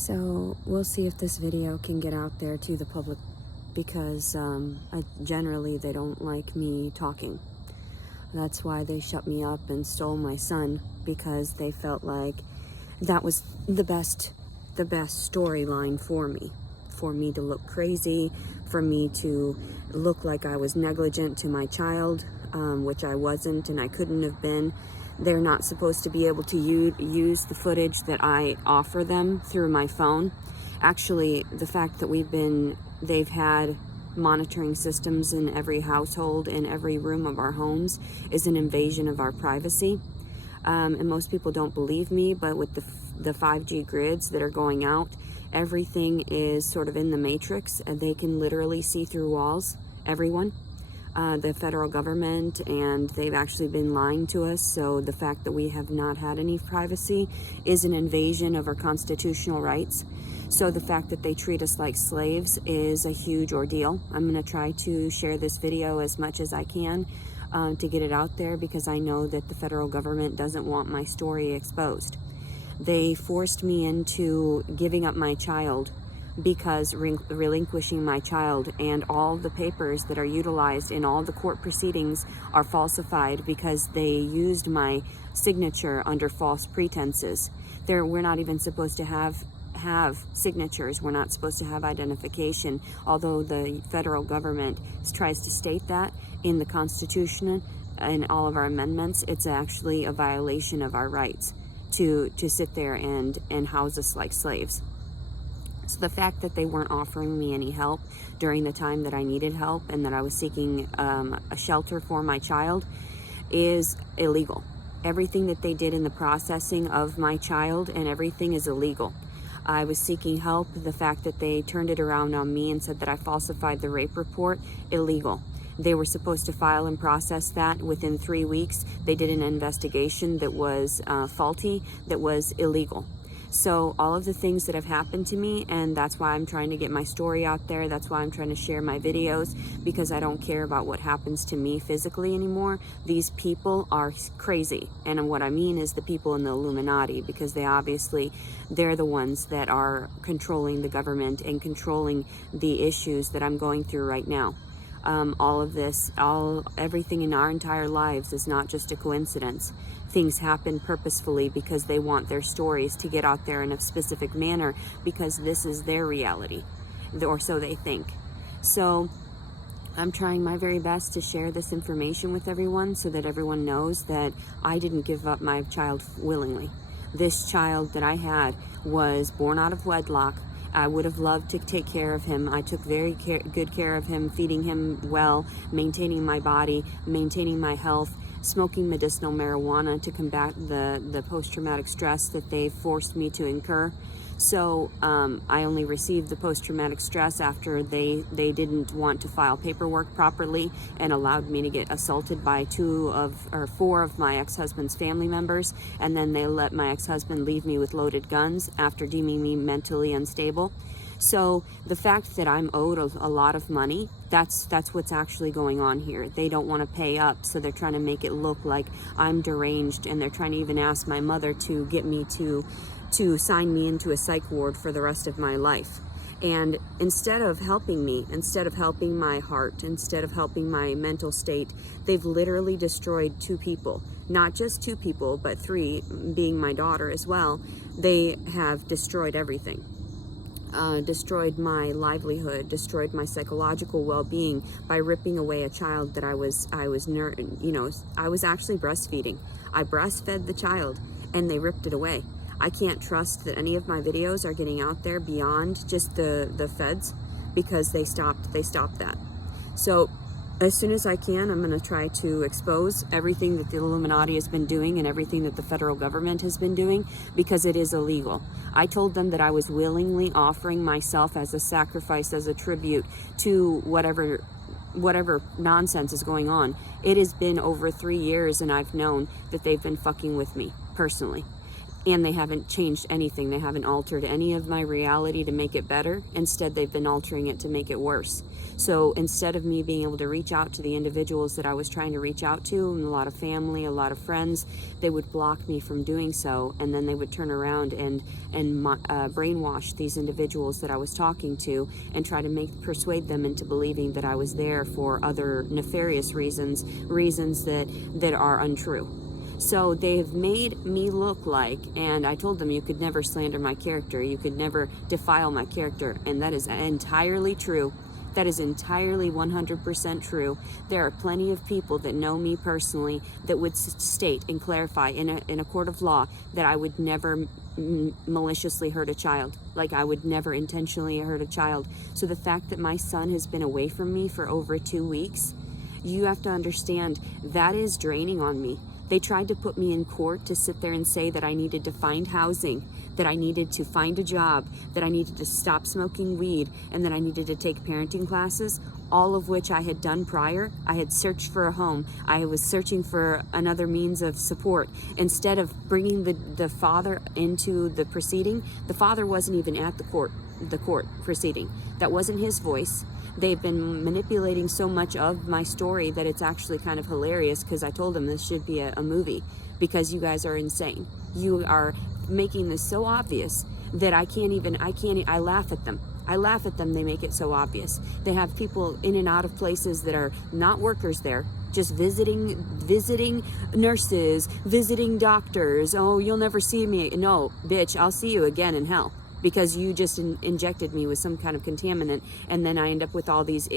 So we'll see if this video can get out there to the public, because generally they don't like me talking. That's why they shut me up and stole my son, because they felt like that was the best storyline for me to look crazy, for me to look like I was negligent to my child, which I wasn't and I couldn't have been. They're not supposed to be able to use the footage that I offer them through my phone. Actually, the fact that they've had monitoring systems in every household, in every room of our homes, is an invasion of our privacy. And most people don't believe me, but with the 5G grids that are going out, everything is sort of in the matrix, and they can literally see through walls, everyone. The federal government, and they've actually been lying to us. So the fact that we have not had any privacy is an invasion of our constitutional rights. So the fact that they treat us like slaves is a huge ordeal. I'm going to try to share this video as much as I can to get it out there, because I know that the federal government doesn't want my story exposed. They forced me into giving up my child, because relinquishing my child, and all the papers that are utilized in all the court proceedings are falsified because they used my signature under false pretenses. We're not even supposed to have signatures. We're not supposed to have identification, although the federal government tries to state that in the Constitution and all of our amendments. It's actually a violation of our rights to sit there and house us like slaves. So the fact that they weren't offering me any help during the time that I needed help, and that I was seeking a shelter for my child, is illegal. Everything that they did in the processing of my child and everything is illegal. I was seeking help. The fact that they turned it around on me and said that I falsified the rape report, illegal. They were supposed to file and process that within 3 weeks. They did an investigation that was faulty, that was illegal. So all of the things that have happened to me, and that's why I'm trying to get my story out there. That's why I'm trying to share my videos, because I don't care about what happens to me physically anymore. These people are crazy. And what I mean is the people in the Illuminati, because they're the ones that are controlling the government and controlling the issues that I'm going through right now. All of this, everything in our entire lives is not just a coincidence. Things happen purposefully because they want their stories to get out there in a specific manner, because this is their reality, or so they think. So I'm trying my very best to share this information with everyone, so that everyone knows that I didn't give up my child willingly. This child that I had was born out of wedlock. I would have loved to take care of him. I took very good care of him, feeding him well, maintaining my body, maintaining my health, smoking medicinal marijuana to combat the post-traumatic stress that they forced me to incur. So I only received the post-traumatic stress after they didn't want to file paperwork properly and allowed me to get assaulted by 4 of my ex-husband's family members, and then they let my ex-husband leave me with loaded guns after deeming me mentally unstable. So the fact that I'm owed a lot of money, that's what's actually going on here. They don't want to pay up, so they're trying to make it look like I'm deranged, and they're trying to even ask my mother to get me to sign me into a psych ward for the rest of my life. And instead of helping me, instead of helping my heart, instead of helping my mental state, they've literally destroyed 2 people. Not just 2 people, but 3, being my daughter as well. They have destroyed everything. Destroyed my livelihood, destroyed my psychological well-being by ripping away a child that I was actually breastfeeding. I breastfed the child, and they ripped it away. I can't trust that any of my videos are getting out there beyond just the feds, because they stopped that. So as soon as I can, I'm going to try to expose everything that the Illuminati has been doing and everything that the federal government has been doing, because it is illegal. I told them that I was willingly offering myself as a sacrifice, as a tribute to whatever nonsense is going on. It has been over 3 years, and I've known that they've been fucking with me personally. And they haven't changed anything. They haven't altered any of my reality to make it better. Instead, they've been altering it to make it worse. So instead of me being able to reach out to the individuals that I was trying to reach out to, and a lot of family, a lot of friends, they would block me from doing so. And then they would turn around and brainwash these individuals that I was talking to and try to persuade them into believing that I was there for other nefarious reasons that are untrue. So they have made me look like, and I told them you could never slander my character, you could never defile my character, and that is entirely true. That is entirely 100% true. There are plenty of people that know me personally that would state and clarify in a court of law that I would never maliciously hurt a child. Like I would never intentionally hurt a child. So the fact that my son has been away from me for over 2 weeks, you have to understand that is draining on me. They tried to put me in court to sit there and say that I needed to find housing, that I needed to find a job, that I needed to stop smoking weed, and that I needed to take parenting classes, all of which I had done prior. I had searched for a home. I was searching for another means of support. Instead of bringing the father into the proceeding, the father wasn't even at the court proceeding. That wasn't his voice. They've been manipulating so much of my story that it's actually kind of hilarious, because I told them this should be a movie, because you guys are insane. You are making this so obvious that I laugh at them. I laugh at them. They make it so obvious. They have people in and out of places that are not workers there, just visiting nurses, visiting doctors. Oh, you'll never see me. No, bitch, I'll see you again in hell, because you just injected me with some kind of contaminant, and then I end up with all these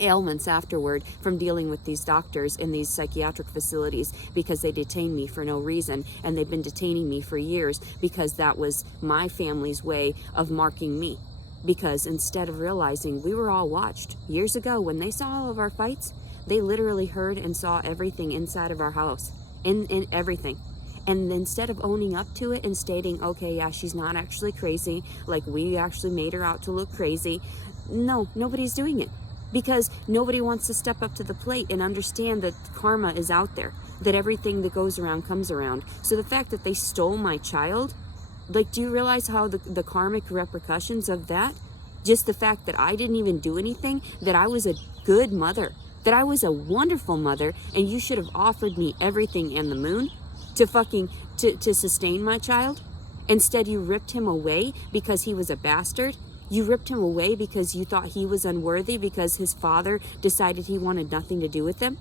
ailments afterward from dealing with these doctors in these psychiatric facilities, because they detained me for no reason, and they've been detaining me for years because that was my family's way of marking me. Because instead of realizing we were all watched years ago, when they saw all of our fights, they literally heard and saw everything inside of our house, in everything. And instead of owning up to it and stating, okay, yeah, she's not actually crazy, like we actually made her out to look crazy. No, nobody's doing it, because nobody wants to step up to the plate and understand that karma is out there, that everything that goes around comes around. So the fact that they stole my child, like, do you realize how the karmic repercussions of that? Just the fact that I didn't even do anything, that I was a good mother, that I was a wonderful mother, and you should have offered me everything and the moon to sustain my child. Instead, you ripped him away because he was a bastard. You ripped him away because you thought he was unworthy, because his father decided he wanted nothing to do with him.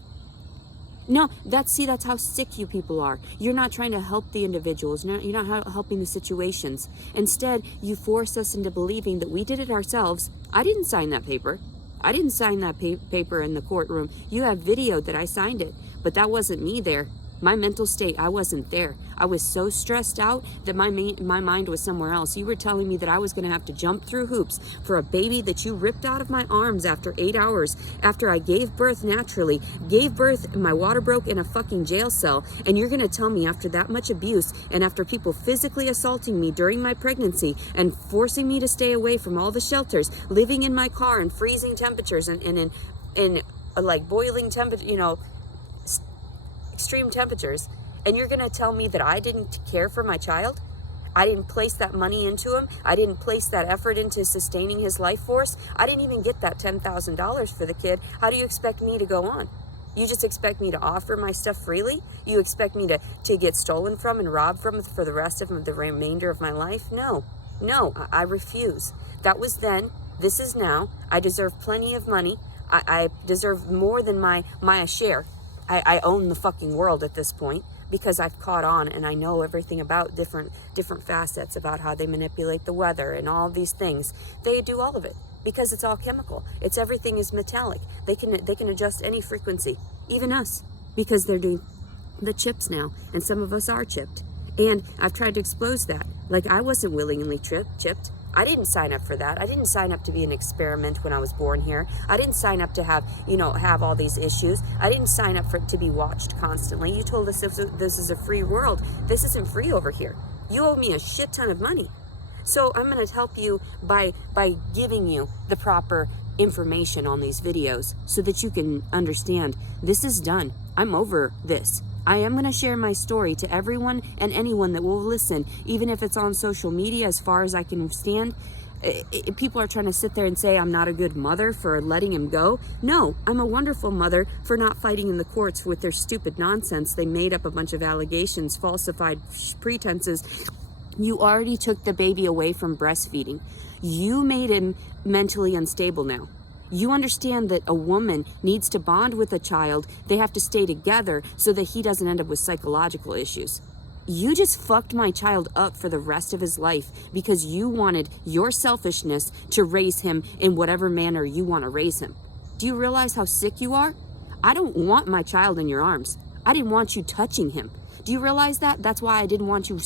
No, that's how sick you people are. You're not trying to help the individuals. You're not helping the situations. Instead, you force us into believing that we did it ourselves. I didn't sign that paper. I didn't sign that paper in the courtroom. You have video that I signed it, but that wasn't me there. My mental state, I wasn't there. I was so stressed out that my mind was somewhere else. You were telling me that I was going to have to jump through hoops for a baby that you ripped out of my arms after 8 hours, after I gave birth naturally, my water broke in a fucking jail cell, and you're going to tell me after that much abuse, and after people physically assaulting me during my pregnancy and forcing me to stay away from all the shelters, living in my car in freezing temperatures and in like boiling temperature, extreme temperatures, and you're going to tell me that I didn't care for my child? I didn't place that money into him? I didn't place that effort into sustaining his life force? I didn't even get that $10,000 for the kid. How do you expect me to go on? You just expect me to offer my stuff freely? You expect me to get stolen from and robbed from for the rest of the remainder of my life? No, I refuse. That was then. This is now. I deserve plenty of money. I deserve more than my share. I own the fucking world at this point, because I've caught on and I know everything about different facets about how they manipulate the weather and all these things. They do all of it because it's all chemical. Everything is metallic. They can adjust any frequency, even us, because they're doing the chips now, and some of us are chipped. And I've tried to expose that. Like, I wasn't willingly chipped. I didn't sign up for that. I didn't sign up to be an experiment when I was born here. I didn't sign up to have all these issues. I didn't sign up to be watched constantly. You told us this is a free world. This isn't free over here. You owe me a shit ton of money. So I'm going to help you by giving you the proper information on these videos so that you can understand this is done. I'm over this. I am going to share my story to everyone and anyone that will listen, even if it's on social media, as far as I can stand. People are trying to sit there and say I'm not a good mother for letting him go. No, I'm a wonderful mother for not fighting in the courts with their stupid nonsense. They made up a bunch of allegations, falsified pretenses. You already took the baby away from breastfeeding. You made him mentally unstable now. You understand that a woman needs to bond with a child. They have to stay together so that he doesn't end up with psychological issues. You just fucked my child up for the rest of his life because you wanted your selfishness to raise him in whatever manner you want to raise him. Do you realize how sick you are? I don't want my child in your arms. I didn't want you touching him. Do you realize that? That's why I didn't want you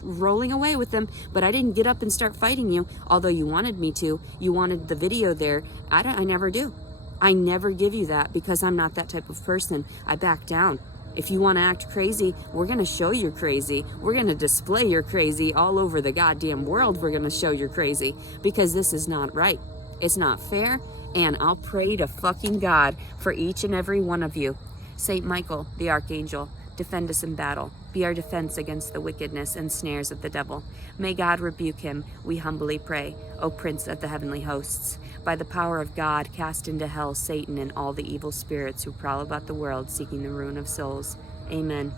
rolling away with them, but I didn't get up and start fighting you, although you wanted me to. You wanted the video there. I never do. I never give you that because I'm not that type of person. I back down. If you want to act crazy, we're going to show you're crazy. We're going to display you're crazy all over the goddamn world. We're going to show you're crazy because this is not right. It's not fair, and I'll pray to fucking God for each and every one of you. Saint Michael, the Archangel, defend us in battle. Be our defense against the wickedness and snares of the devil. May God rebuke him, we humbly pray, O Prince of the heavenly hosts. By the power of God, cast into hell Satan and all the evil spirits who prowl about the world seeking the ruin of souls. Amen.